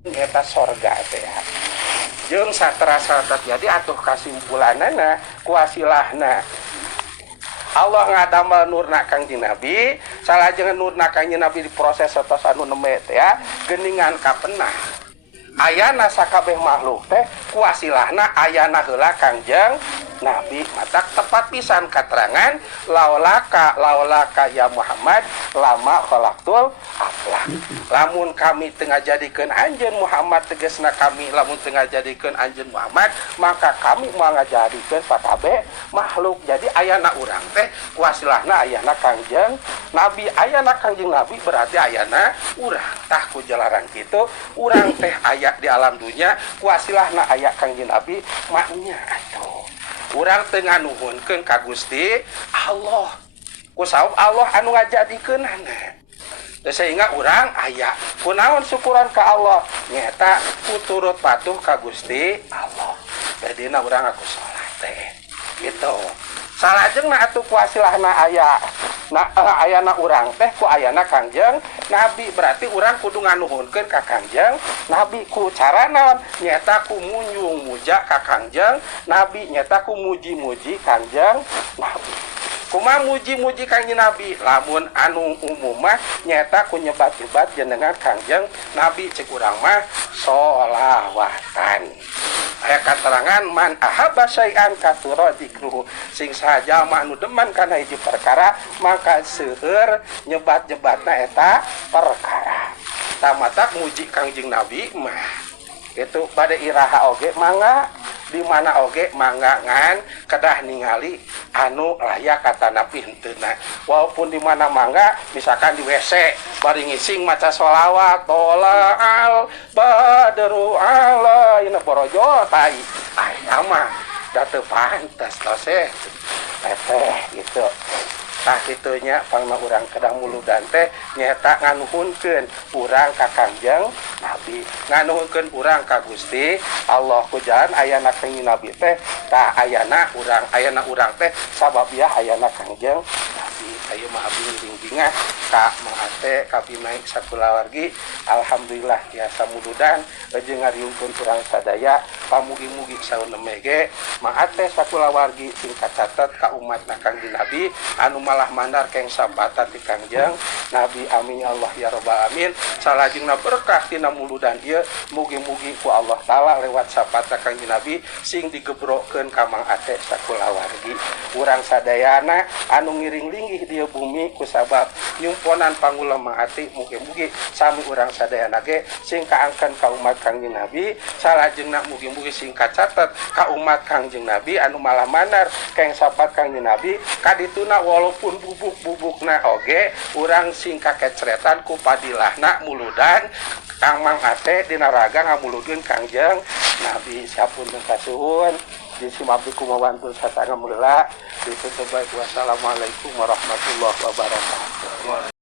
eta sorga teh jeung saterasa terjadi atuh kasimpulanana kuasilahna Allah ngadamel nurna Kangjeng Nabi salajeng nurna Kangjeng Nabi diproses atas anu neme teh ya geuningan kapenah ayana sakabeh makhluk teh kuasilahna ayana heula Kangjeng Nabi matak tepat pisan katerangan laulaka ya Muhammad lama khalaqtul aflak lamun kami tengah jadikeun anjeun Muhammad tegasna kami lamun tengah jadikeun anjeun Muhammad maka kami mau ngajadikeun sakabeh makhluk jadi ayana urang teh kuasilahna ayana Kangjeng Nabi ayana Kangjeng Nabi berarti ayana urang tah ku jalaran kitu urang teh aya di alam dunya kuasilahna aya Kangjeng Nabi maknya atuh urang tengah nuhunkeun ka Gusti Allah kusabab Allah anu ngajadikeunana sehingga urang aya kunaon syukuran ka Allah nyata kuturut patuh ka Gusti Allah jadina urang aku salat teh gitu salajengna atuh kuasilahna aya ayana urang teh ku ayana Kangjeng Nabi berarti urang kudu nganuhunkeun ka Kangjeng Nabi ku cara naon nyata ku munjung muja ka Kangjeng Nabi nyata ku muji-muji Kangjeng Nabi kumaha muji-muji Kangjeng Nabi lamun anu umum mah nyata ku nyebat-nyebat jenengan Kangjeng Nabi cek urang mah sholawatan aya katerangan man ahabba syai'an katsura dzikruhu sing saja anu demen kana hiji perkara maka seueur nyebat-nyebatna eta perkara tamatak muji Kangjeng Nabi mah itu pada iraha oge mangga di mana oge mangga ngan kedah ningali anu layak katana pinteuna walaupun di mana mangga misalkan di WC bari ngising maca sholawat tola'al badru alaina borojo tai aya mah da teu pantes teh teteh gitu tah kitunya pangna urang kedang muludan teh nyata nganuhunkeun urang ka Kangjeng Nabi nganuhunkeun urang ka Gusti Allah ku jalan ayana Kangjeng Nabi teh tah ayana urang teh sabab ya ayana Kangjeng Nabi ayeuna mah abdi ngiring-ngiringan ka mangate ka pinaik sakulawargi alhamdulillah tiasa muludan jeung ngariungkeun urang sadaya pamugi-mugi saeuneum ge mangate sakulawargi sing kacatet ka umatna Kangjeng Nabi anu malah mandar keng sabata ti Kangjeng Nabi amin ya Allah ya rabbal alamin salajengna berkah tina muludan ieu mugi-mugi ku Allah taala lewat sabata Kangjeng Nabi sing digebrokkeun ka mangate sakulawargi urang sadayana anu ngiring linggih di bumi kusabab nyumponan pangulemah ati mugi-mugi sami urang sadayana ge sing kaangkeun ka umat Kangjeng Nabi salajengna mugi-mugi sing kacatet ka umat Kangjeng Nabi anu malah mandar keng sabat Kangjeng Nabi kadituna walaupun bubuk-bubukna oge urang sing kakecretan ku padilahna muludan Kang Mang Ate dina raga ngamuludkeun Kangjeng Nabi sapunten kasuhun disimak kumawantul satangga meula ditutup baik wassalamualaikum warahmatullahi wabarakatuh.